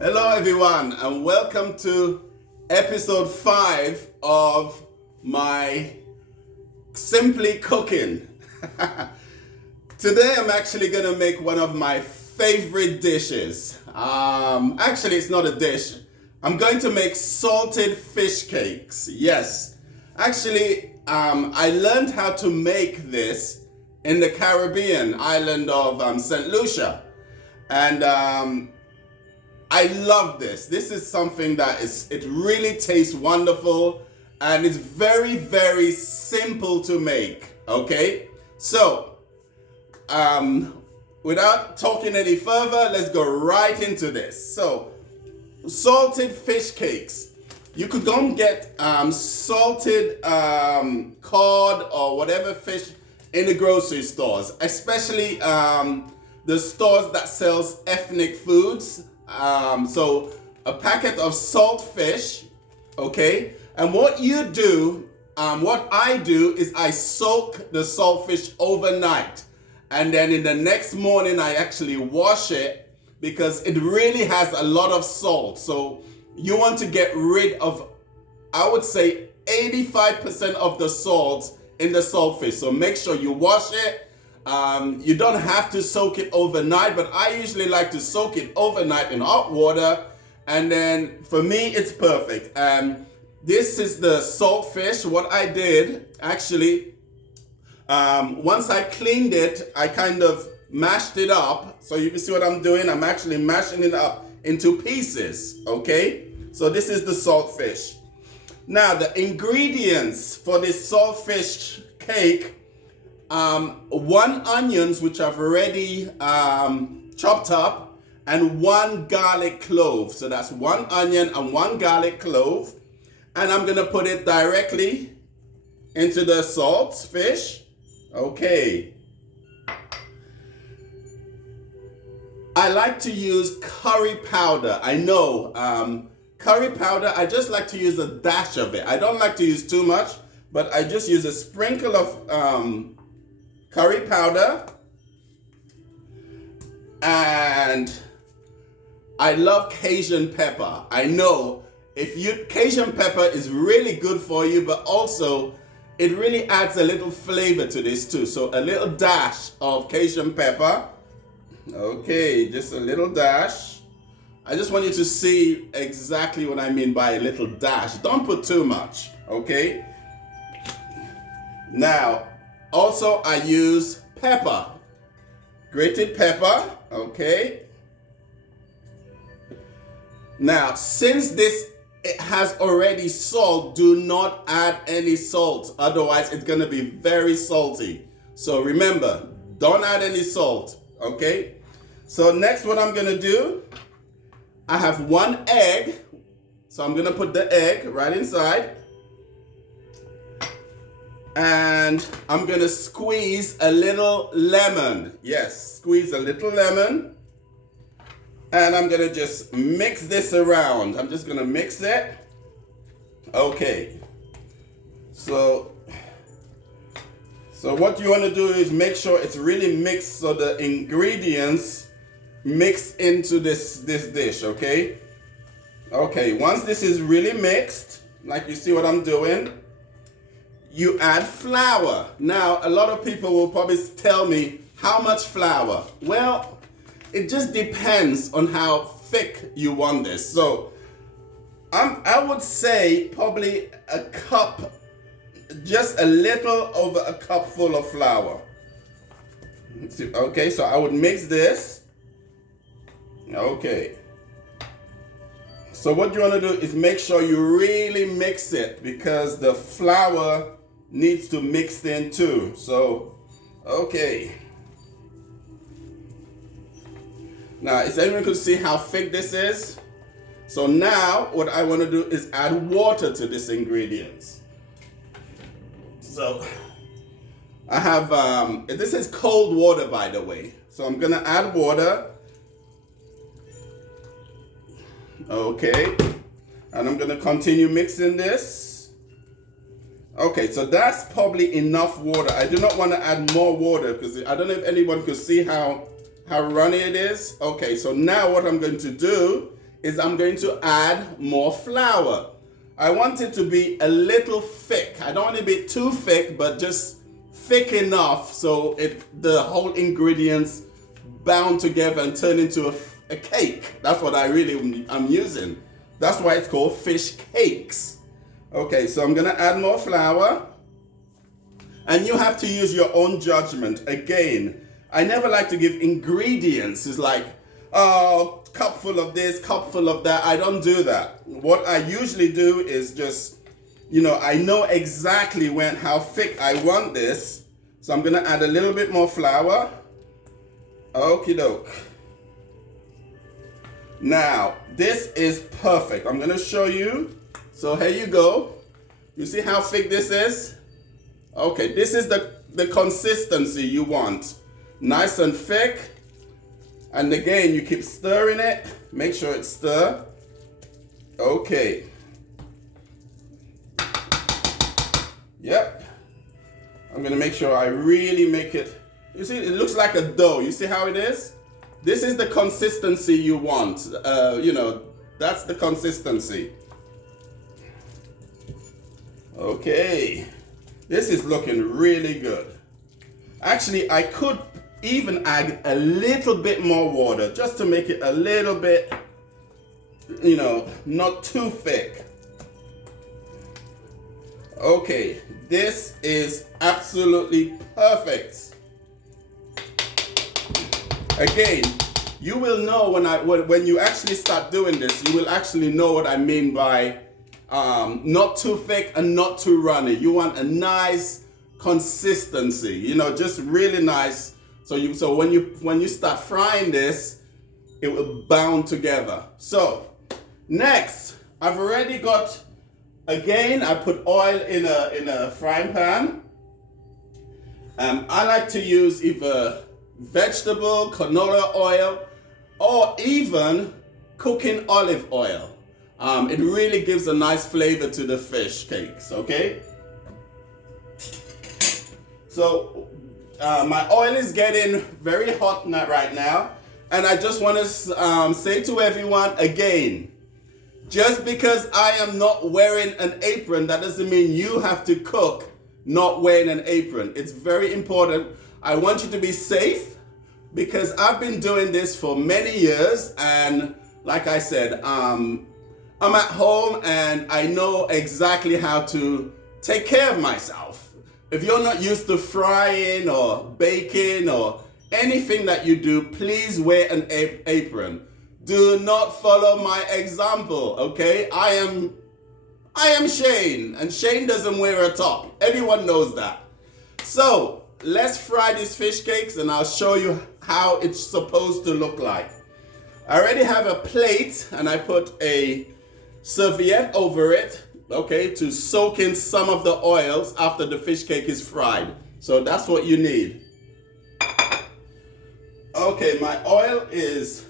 Hello everyone and welcome to episode 5 of my Simply Cooking. Today I'm actually going to make one of my favorite dishes. Actually it's not a dish. I'm going to make salted fish cakes. Yes. Actually, I learned how to make this in the Caribbean island of St. Lucia. And I love this. This is something that it really tastes wonderful and it's very, very simple to make. Okay? So, without talking any further, let's go right into this. So, salted fish cakes. You could go and get salted cod or whatever fish in the grocery stores, especially the stores that sells ethnic foods. So a packet of salt fish, okay? And what you do, what I do is I soak the saltfish overnight. And then in the next morning, I actually wash it because it really has a lot of salt. So you want to get rid of, I would say, 85% of the salt in the saltfish. So make sure you wash it. You don't have to soak it overnight, but I usually like to soak it overnight in hot water. And then for me, it's perfect. This is the saltfish. What I did, actually, once I cleaned it, I kind of mashed it up. So you can see what I'm doing. I'm actually mashing it up into pieces, okay? So this is the saltfish. Now, the ingredients for this saltfish cake, 1 onions, which I've already chopped up, and 1 garlic clove. So that's 1 onion and 1 garlic clove. And I'm gonna put it directly into the saltfish. Okay. I like to use curry powder. I know, curry powder, I just like to use a dash of it. I don't like to use too much, but I just use a sprinkle of curry powder. And I love Cajun pepper. I know Cajun pepper is really good for you, but also it really adds a little flavor to this too. So a little dash of Cajun pepper. Okay, just a little dash. I just want you to see exactly what I mean by a little dash. Don't put too much, okay? Now, also I use pepper, grated pepper, okay? Now, since it has already salt, do not add any salt. Otherwise, it's gonna be very salty. So remember, don't add any salt, okay? So next what I'm gonna do, I have 1 egg. So I'm gonna put the egg right inside. And I'm gonna squeeze a little lemon. Yes, squeeze a little lemon. And I'm gonna just mix this around. I'm just gonna mix it. Okay. So what you wanna do is make sure it's really mixed so the ingredients mix into this dish, okay? Okay, once this is really mixed, like you see what I'm doing, you add flour. Now, a lot of people will probably tell me, how much flour? Well, it just depends on how thick you want this. So, I would say probably a cup, just a little over a cup full of flour. Okay, so I would mix this. Okay. So what you want to do is make sure you really mix it because the flour needs to mix in too. So, okay. Now, is anyone could see how thick this is? So now what I want to do is add water to this ingredients. So I have, this is cold water by the way. So I'm gonna add water. Okay, and I'm gonna continue mixing this. Okay, so that's probably enough water. I do not want to add more water because I don't know if anyone could see how runny it is. Okay, so now what I'm going to do is I'm going to add more flour. I want it to be a little thick. I don't want it to be too thick, but just thick enough so the whole ingredients bound together and turn into a cake. That's what I'm using. That's why it's called fish cakes. Okay, so I'm gonna add more flour. And you have to use your own judgment. Again, I never like to give ingredients. It's like, oh, cup full of this, cup full of that. I don't do that. What I usually do is just, I know exactly how thick I want this. So I'm gonna add a little bit more flour. Okie doke. Now, this is perfect. I'm gonna show you. So here you go. You see how thick this is? Okay, this is the consistency you want. Nice and thick. And again, you keep stirring it. Make sure it's stir. Okay. Yep. I'm gonna make sure I really make it. You see, it looks like a dough. You see how it is? This is the consistency you want. That's the consistency. Okay. This is looking really good. Actually, I could even add a little bit more water just to make it a little bit, not too thick. Okay, this is absolutely perfect. Again, you will know when you actually start doing this, you will actually know what I mean by not too thick and not too runny. You want a nice consistency, just really nice. So when you start frying this, it will bound together. So next, I've already got. Again, I put oil in a frying pan. I like to use either vegetable canola oil or even cooking olive oil. It really gives a nice flavor to the fish cakes, okay? So my oil is getting very hot right now, and I just want to say to everyone again, just because I am not wearing an apron, that doesn't mean you have to cook not wearing an apron. It's very important. I want you to be safe because I've been doing this for many years, and like I said, I'm at home and I know exactly how to take care of myself. If you're not used to frying or baking or anything that you do, please wear an apron. Do not follow my example, okay? I am Shane, and Shane doesn't wear a top. Everyone knows that. So let's fry these fish cakes and I'll show you how it's supposed to look like. I already have a plate and I put a serviette over it, okay, to soak in some of the oils after the fish cake is fried. So that's what you need. Okay, my oil is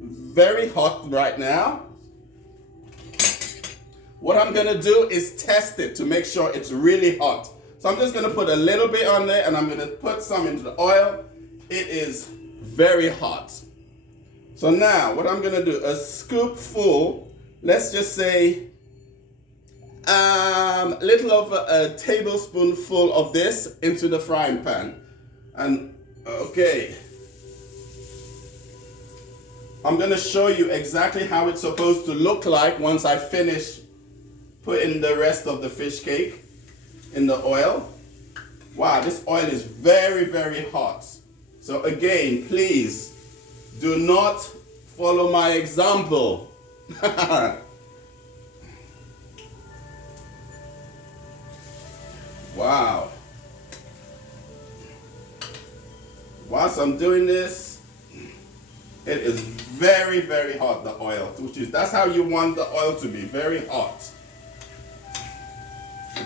very hot right now. What I'm gonna do is test it to make sure it's really hot. So I'm just gonna put a little bit on there and I'm gonna put some into the oil. It is very hot. So now what I'm gonna do, a scoop full, let's just say little over a tablespoon full of this into the frying pan. And okay, I'm going to show you exactly how it's supposed to look like once I finish putting the rest of the fish cake in the oil. Wow, this oil is very, very hot. So again, please do not follow my example. Wow. Whilst I'm doing this, it is very, very hot, the oil, that's how you want the oil to be, very hot.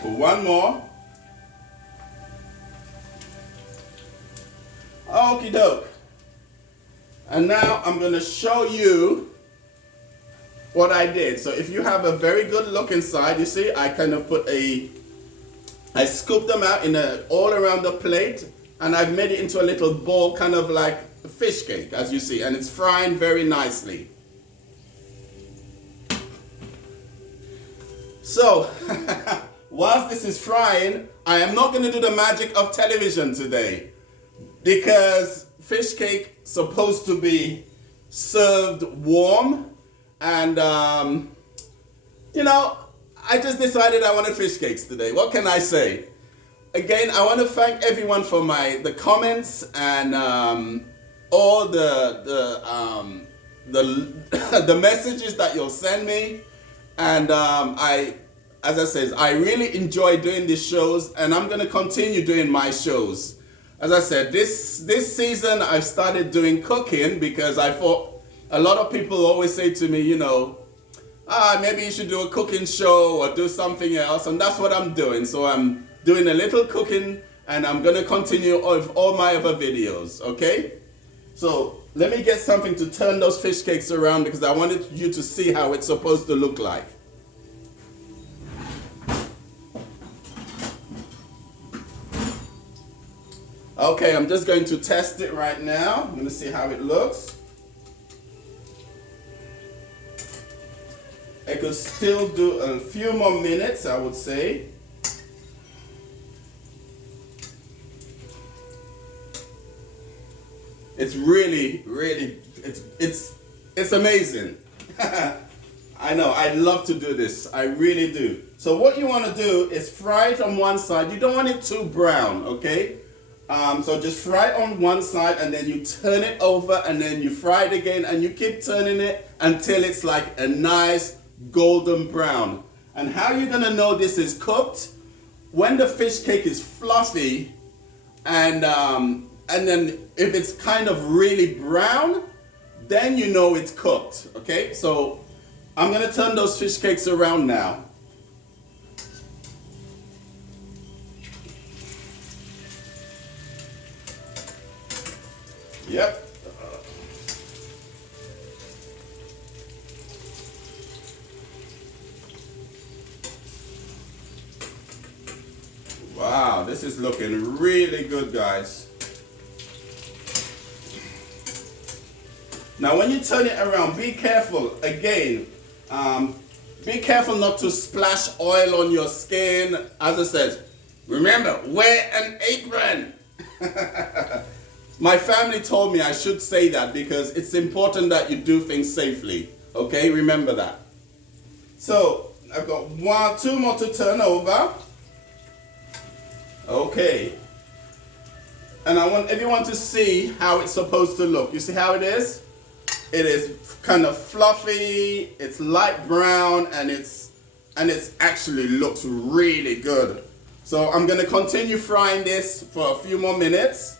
Put one more. Okie doke. And now I'm going to show you what I did. So if you have a very good look inside, you see, I kind of I scooped them out all around the plate, and I've made it into a little bowl, kind of like a fish cake, as you see, and it's frying very nicely. So, whilst this is frying, I am not going to do the magic of television today because fish cake supposed to be served warm, and you know, I just decided I wanted fish cakes today. What can I say? Again, I want to thank everyone for the comments and all the the messages that you'll send me. And as I said, I really enjoy doing these shows, and I'm going to continue doing my shows. As I said, this season I've started doing cooking because I thought a lot of people always say to me, you know, maybe you should do a cooking show or do something else, and that's what I'm doing. So I'm doing a little cooking, and I'm going to continue with all my other videos, okay? So let me get something to turn those fish cakes around because I wanted you to see how it's supposed to look like. Okay, I'm just going to test it right now. I'm going to see how it looks. I could still do a few more minutes, I would say. It's really, it's amazing. I know, I love to do this. I really do. So what you want to do is fry it on one side. You don't want it too brown, okay? So just fry it on one side, and then you turn it over, and then you fry it again, and you keep turning it until it's like a nice golden brown. And how you're gonna know this is cooked? When the fish cake is fluffy, and then if it's kind of really brown, then you know it's cooked. Okay, so I'm gonna turn those fish cakes around now. Yep. Wow, this is looking really good, guys. Now when you turn it around, be careful. Again, be careful not to splash oil on your skin. As I said, remember, wear an apron. My family told me I should say that because it's important that you do things safely. Okay, remember that. So I've got two more to turn over. Okay. And I want everyone to see how it's supposed to look. You see how it is? It is kind of fluffy, it's light brown, and it's actually looks really good. So I'm gonna continue frying this for a few more minutes.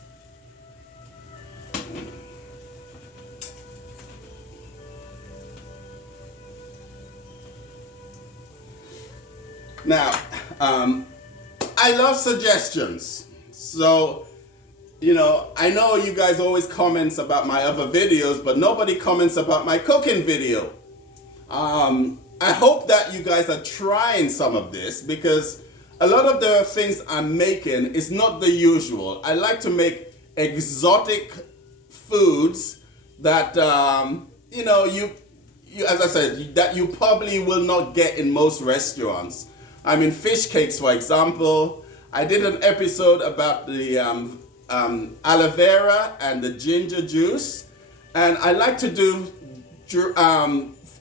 Now, I love suggestions. So, you know you guys always comment about my other videos, but nobody comments about my cooking video. I hope that you guys are trying some of this because a lot of the things I'm making is not the usual. I like to make exotic foods that, you as I said, that you probably will not get in most restaurants. I mean, fish cakes, for example. I did an episode about the aloe vera and the ginger juice, and I like to do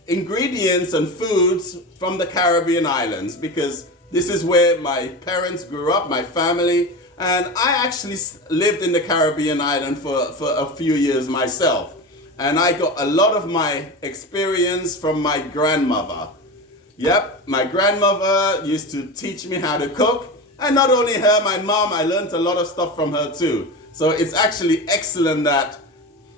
ingredients and foods from the Caribbean islands because this is where my parents grew up, my family, and I actually lived in the Caribbean island for a few years myself, and I got a lot of my experience from my grandmother. Yep, my grandmother used to teach me how to cook, and not only her, my mom, I learned a lot of stuff from her too. So it's actually excellent that,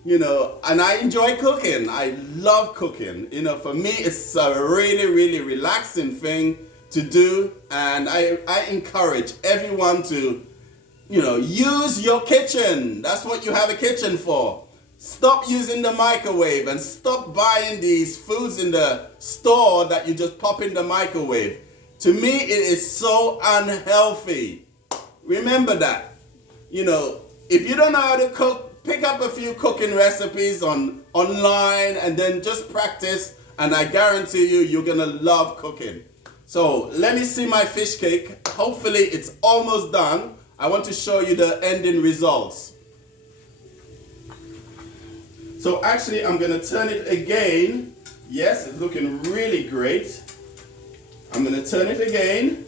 and I enjoy cooking. I love cooking. For me, it's a really, really relaxing thing to do, and I encourage everyone to, use your kitchen. That's what you have a kitchen for. Stop using the microwave and stop buying these foods in the store that you just pop in the microwave. To me, it is so unhealthy. Remember that. If you don't know how to cook, pick up a few cooking recipes online and then just practice, and I guarantee you, you're gonna love cooking. So let me see my fish cake. Hopefully it's almost done. I want to show you the ending results. So actually I'm gonna turn it again. Yes, it's looking really great. I'm gonna turn it again.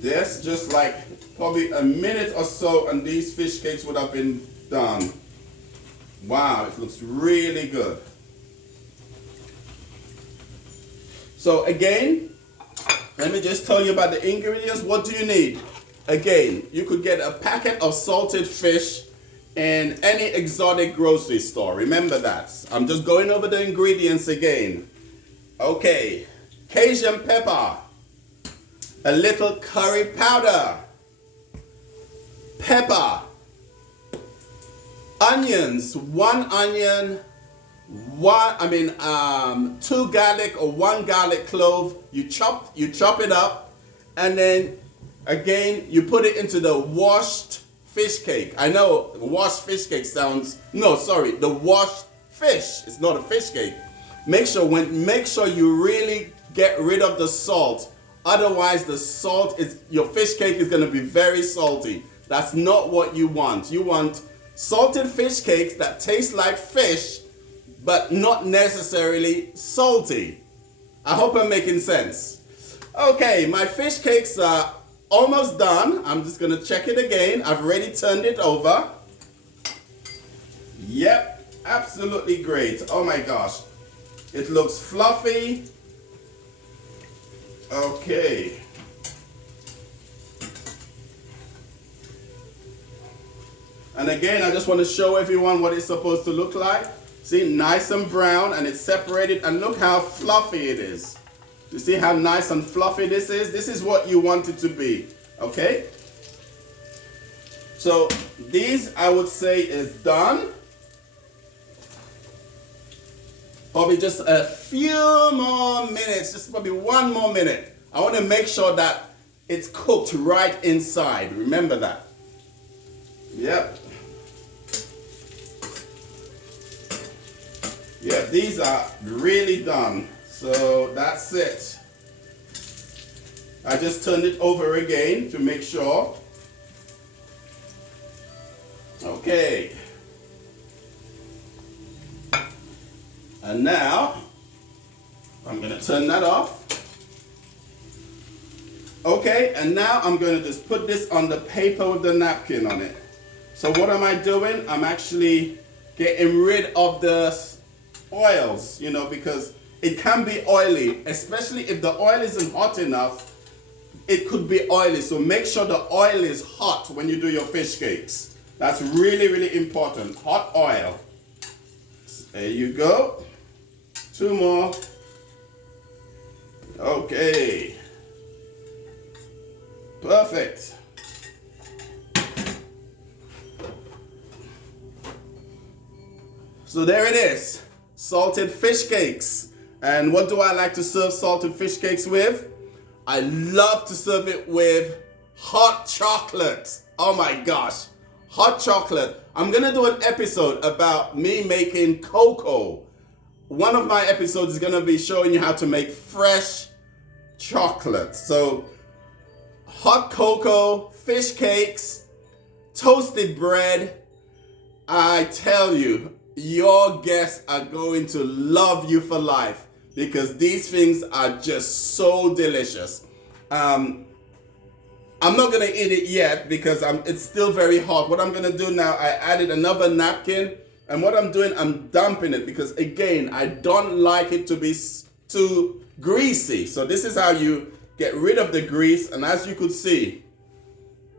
This just like probably a minute or so and these fish cakes would have been done. Wow, it looks really good. So again, let me just tell you about the ingredients. What do you need? Again, you could get a packet of salted fish in any exotic grocery store. Remember that. I'm just going over the ingredients again. Okay, Cajun pepper, a little curry powder, pepper, onions, one onion, two garlic or one garlic clove. You chop it up, and then again you put it into the washed fish cake. I know washed fish cake sounds, no, sorry, the washed fish. It's not a fish cake. Make sure you really get rid of the salt. Otherwise your fish cake is going to be very salty. That's not what you want. You want salted fish cakes that taste like fish, but not necessarily salty. I hope I'm making sense. Okay, my fish cakes are almost done. I'm just gonna check it again. I've already turned it over. Yep, absolutely great. Oh my gosh. It looks fluffy. Okay. And again, I just want to show everyone what it's supposed to look like. See, nice and brown, and it's separated, and look how fluffy it is. You see how nice and fluffy this is? This is what you want it to be, okay? So these, I would say, is done. Probably just a few more minutes, just probably one more minute. I want to make sure that it's cooked right inside. Remember that. Yep. Yeah, these are really done. So that's it. I just turned it over again to make sure. Okay. And now, I'm going to turn that off. Okay, and now I'm going to just put this on the paper with the napkin on it. So what am I doing? I'm actually getting rid of the oils, you know, because it can be oily, especially if the oil isn't hot enough, it could be oily. So make sure the oil is hot when you do your fish cakes. That's really, really important. Hot oil. There you go. Two more. Okay. Perfect. So there it is. Salted fish cakes. And what do I like to serve salted fish cakes with? I love to serve it with hot chocolate. Oh my gosh, hot chocolate. I'm gonna do an episode about me making cocoa. One of my episodes is gonna be showing you how to make fresh chocolate. So hot cocoa, fish cakes, toasted bread. I tell you, your guests are going to love you for life because these things are just so delicious. I'm not gonna eat it yet because it's still very hot. What I'm gonna do now, I added another napkin, and what I'm doing, I'm dumping it because again, I don't like it to be too greasy. So this is how you get rid of the grease, and as you could see,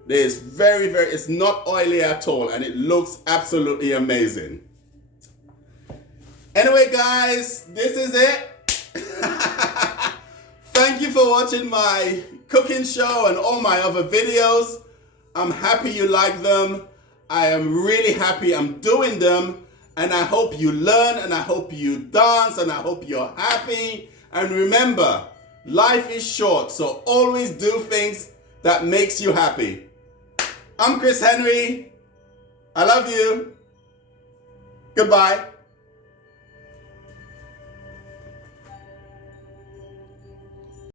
it's it's not oily at all, and it looks absolutely amazing. Anyway, guys, this is it. Thank you for watching my cooking show and all my other videos. I'm happy you like them. I am really happy I'm doing them, and I hope you learn, and I hope you dance, and I hope you're happy. And remember, life is short, so always do things that makes you happy. I'm Chris Henry. I love you. Goodbye.